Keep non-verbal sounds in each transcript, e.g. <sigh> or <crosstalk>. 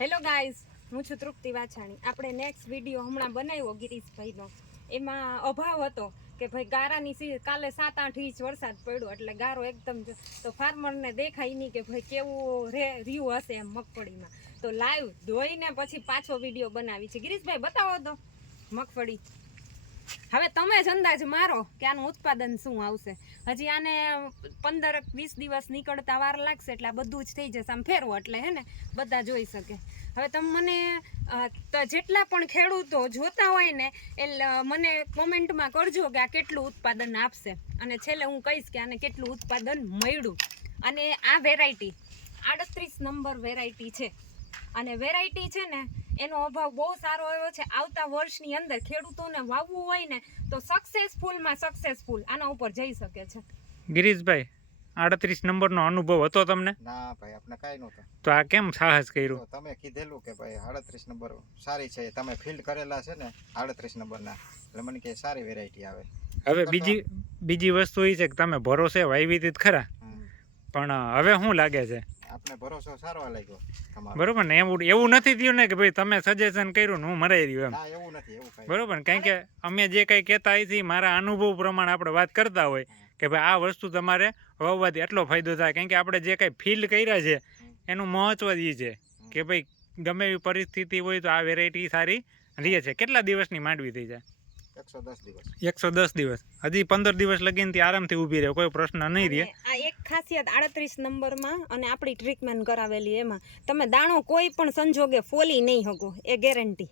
Hello guys હું છું તૃપ્તિ વાછાણી. આપણે નેક્સ્ટ વીડિયો હમણાં બનાવ્યો ગિરીશભાઈનો. એમાં અભાવ હતો કે ભાઈ ગારાની સી કાલે સાત આઠ ઇંચ વરસાદ પડ્યો, એટલે ગારો એકદમ તો ફાર્મરને દેખાય નહીં કે ભાઈ કેવું રે રહ્યું હશે એમ મગફળીમાં. તો લાઈવ ધોઈને પછી પાછો વીડિયો બનાવી છે. ગિરીશભાઈ, બતાવો તો. મગફળી. હવે તમે જ અંદાજ મારો કે આનું ઉત્પાદન શું આવશે. હજી આને પંદર વીસ દિવસ નીકળતા વાર લાગશે એટલે આ બધું જ થઈ જશે. આમ ફેરવો એટલે હે ને, બધા જોઈ શકે. હવે તમે મને જેટલા પણ ખેડૂતો જોતા હોય ને, એ મને કોમેન્ટમાં કરજો કે આ કેટલું ઉત્પાદન આપશે. અને છેલ્લે હું કહીશ કે આને કેટલું ઉત્પાદન મળ્યું. અને આ વેરાયટી આડત્રીસ નંબર વેરાયટી છે. અને વેરાયટી છે ને એનો અભાવ બહુ સારો એવો છે. આવતા વર્ષની અંદર ખેડૂતોને વાવવું હોય ને તો સક્સેસફુલમાં સક્સેસફુલ આના ઉપર જઈ શકે છે. ગિરીશભાઈ આડત્રીસ નંબરનો અનુભવ હતો તમને? ના ભાઈ આપણે કાંઈ નહોતું. તો આ કેમ સાહસ કર્યું? તમે કીધેલું કે ભાઈ આડત્રીસ નંબર સારી છે તમે ફિલ્ડ કરેલા છે ને આડત્રીસ નંબરના. એટલે મને કે સારી વેરાયટી આવે. હવે બીજી બીજી વસ્તુ એ છે કે તમે ભરોસે વાવી ખરા. પણ હવે શું લાગે છે? આપણે ભરોસો સારો લાગ્યો તમારો. બરોબર ને એવું એવું નથી થયું ને કે ભાઈ તમે સજેશન કર્યું ને હું મરાઈ રહ્યું એમ. ના એવું નથી એવું કાંઈ બરોબર ને કારણ કે અમે જે કંઈ કહેતા આવી મારા અનુભવ પ્રમાણે આપણે વાત કરતા હોય કે ભાઈ આ વસ્તુ તમારે વાવવાથી એટલો ફાયદો થાય કારણ કે આપણે જે કંઈ ફીલ કર્યા છે એનું મહત્વ એ છે કે ભાઈ ગમે એવી પરિસ્થિતિ હોય તો આ વેરાયટી સારી રહે છે. કેટલા દિવસની માંડવી થઈ જાય? એકસો દસ દિવસ. એકસો દસ દિવસ. હજી પંદર દિવસ લગીનથી આરામથી ઊભી રહે કોઈ પ્રશ્ન નહીં રહે. આ એક ખાસિયત આડત્રીસ નંબરમાં અને આપણી ટ્રીટમેન્ટ કરાવેલી એમાં. તમે દાણો કોઈ પણ સંજોગે ફોલી નહીં શકો એ ગેરંટી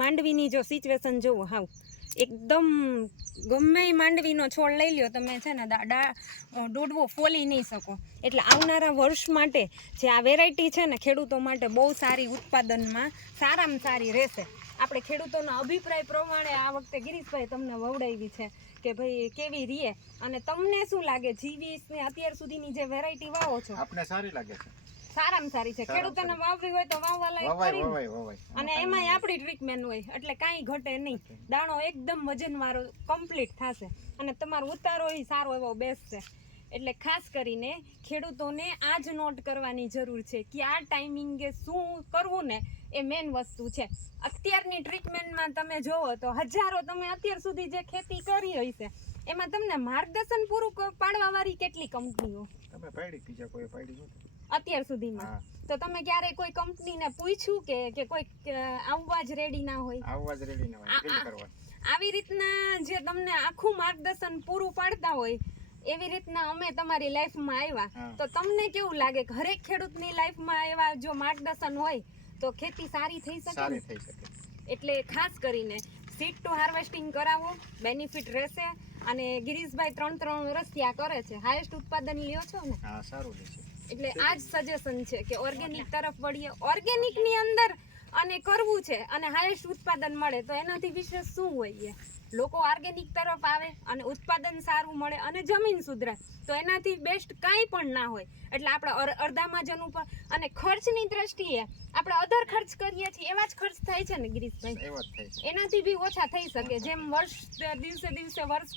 માંડવીની જો સિચ્યુએશન જોવો હાવ. એકદમ ગમે માંડવીનો છોડ લઈ લ્યો તમે છે ને દોડવો ફોલી નહીં શકો. એટલે આવનારા વર્ષ માટે જે આ વેરાયટી છે ને ખેડૂતો માટે બહુ સારી ઉત્પાદનમાં સારામાં સારી રહેશે. આપણે ખેડૂતોના અભિપ્રાય પ્રમાણે આ વખતે ગિરીશભાઈ તમને વવડાવી છે કે ભાઈ કેવી રીએ અને તમને શું લાગે? જીવીસ ને અત્યાર સુધીની જે વેરાયટી વાવો છો? આપણે સારી લાગે છે. સારામાં સારી છે. ખેડૂતોને વાવવી હોય તો વાવવા લાયક અને એમાંય આપણી ટ્રીટમેન્ટ હોય એટલે કાંઈ ઘટે નહીં. દાણો એકદમ વજનવાળો કમ્પ્લીટ થશે. અને તમારો ઉતારો સારો એવો બેસશે. એટલે ખાસ કરીને ખેડૂતોને આ જ નોટ કરવાની જરૂર છે કે આ ટાઈમિંગે શું કરવું ને એ મેન વસ્તુ છે. અત્યારની ટ્રીટમેન્ટમાં તમે જોવો તો હજારો તમે અત્યાર સુધી જે ખેતી કરી હશે એમાં તમને માર્ગદર્શન પૂરું પાડવાવાળી કેટલી કંપનીઓ? તમે પાડી બીજા કોઈ પાડી અત્યાર સુધીમાં? તો તમે ક્યારે કોઈ કંપનીને પૂછ્યું કે કે કોઈ આવવા જ રેડી ના હોય? આવવા જ રેડી ના હોય આવી રીતના જે તમને આખું માર્ગદર્શન પૂરું પાડતા હોય એવી રીતના અમે તમારી લાઈફમાં આવ્યા. તો તમને કેવું લાગે? કે હરેક ખેડૂતની લાઈફમાં એવા જો માર્ગદર્શન હોય તો ખેતી સારી થઈ શકે સારી થઈ શકે. એટલે ખાસ કરીને સીડ ટુ હાર્વેસ્ટિંગ કરાવો બેનિફિટ રહેશે અને ગિરીશભાઈ ત્રણ ત્રણ વર્ષથી આ કરે છે. હાઈએસ્ટ ઉત્પાદન લ્યો છો ને? હા સારું એટલે આ જ સજેશન છે કે ઓર્ગેનિક તરફ વળીએ. ઓર્ગેનિકની અંદર અને કરવું છે અને હાઈએસ્ટ ઉત્પાદન મળે તો એનાથી વિશેષ શું હોય? લોકો ઓર્ગેનિક તરફ આવે અને ઉત્પાદન સારું મળે અને જમીન સુધરે તો એનાથી બેસ્ટ કાંઈ પણ ના હોય. એટલે આપણે અડધામાં જન ઉપર અને ખર્ચની દ્રષ્ટિએ આપણે અધર ખર્ચ કરીએ છીએ એવા જ ખર્ચ થાય છે ને ગિરીશભાઈ? એવા જ થાય છે. એનાથી બી ઓછા થઈ શકે. જેમ વર્ષ દિવસે દિવસે વર્ષ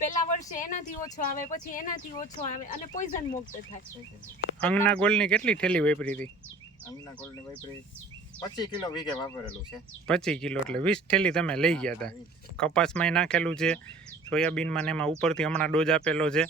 પહેલા વર્ષે એનાથી ઓછો આવે પછી એનાથી ઓછો આવે અને પોઈઝન મુક્ત થાય. અંગના ગોળની કેટલી થેલી વેપરી હતી? અંગના ગોળની વાપરી પચીસ કિલો વીઘે વાપરેલું છે. પચીસ કિલો એટલે વીસ થેલી તમે લઈ ગયા હતા કપાસમાં કપાસમાંય નાખેલું છે સોયાબીનમાં ને એમાં ઉપરથી હમણાં ડોઝ આપેલો છે.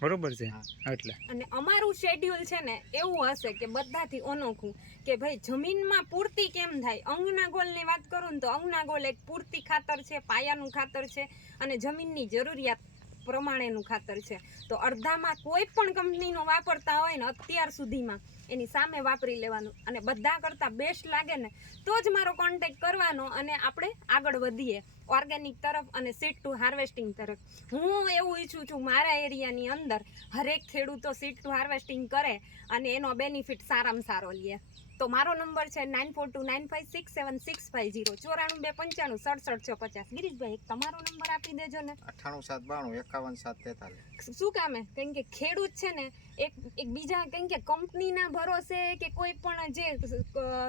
બરોબર છે? એટલે. અને અમારું શેડ્યુલ છે ને એવું હશે કે બધાથી અનોખું કે ભાઈ જમીનમાં પૂર્તિ કેમ થાય? અંગના ગોળની વાત કરું ને તો અંગના ગોળ એક પૂર્તિ ખાતર છે પાયાનું ખાતર છે અને જમીનની જરૂરિયાત પ્રમાણેનું ખાતર છે. તો અડધામાં કોઈ પણ કંપનીનો વાપરતા હોય ને અત્યાર સુધીમાં એની સામે વાપરી લેવાનું. અને બધા કરતાં બેસ્ટ લાગે ને તો જ મારો કોન્ટેક્ટ કરવાનો અને આપણે આગળ વધીએ. ઓર્ગેનિક તરફ અને સીડ ટુ હાર્વેસ્ટિંગ તરફ. હું એવું ઈચ્છું છું મારા એરિયાની અંદર હરેક ખેડૂતો સીડ ટુ હાર્વેસ્ટિંગ કરે અને એનો બેનિફિટ સારામાં સારો લે. તો મારો નંબર છે nine four two nine five six seven six five zero ચોરાણું બે પંચાણું સડસઠ છ પચાસ. ગિરીશભાઈ એક તમારો નંબર આપી દેજો ને. અઠ્ઠાણું સાત બાણું એકાવન સાત તેતાલીસ. શું કામે કેમ કે ખેડૂત છે ને એક એક બીજા કેમ કે કંપનીના ભરોસે કે કોઈ પણ જે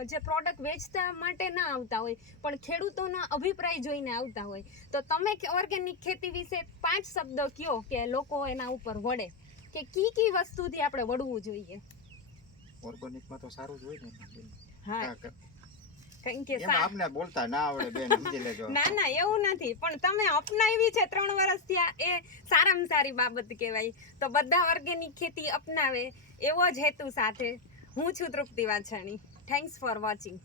જે પ્રોડક્ટ વેચતા માટે ના આવતા હોય પણ ખેડૂતોના અભિપ્રાય જોઈને આવતા હોય. તો તમે ઓર્ગેનિક ખેતી વિશે પાંચ શબ્દ કયો કે લોકો એના ઉપર વળે? કે કી કી વસ્તુથી આપણે વળવું જોઈએ? ઓર્ગેનિકમાં તો સારું જ હોય ને. હા કારણ કે આપને બોલતા ના આવડે બેન સમજી લેજો. <laughs> ના ના એવું નથી. પણ તમે અપનાવી છે ત્રણ વર્ષ થયા એ સારામાં સારી બાબત કહેવાય. તો બધા ઓર્ગેનિક ખેતી અપનાવે એવો જ હેતુ સાથે. હું છું Trupti Vachhani. Thanks for watching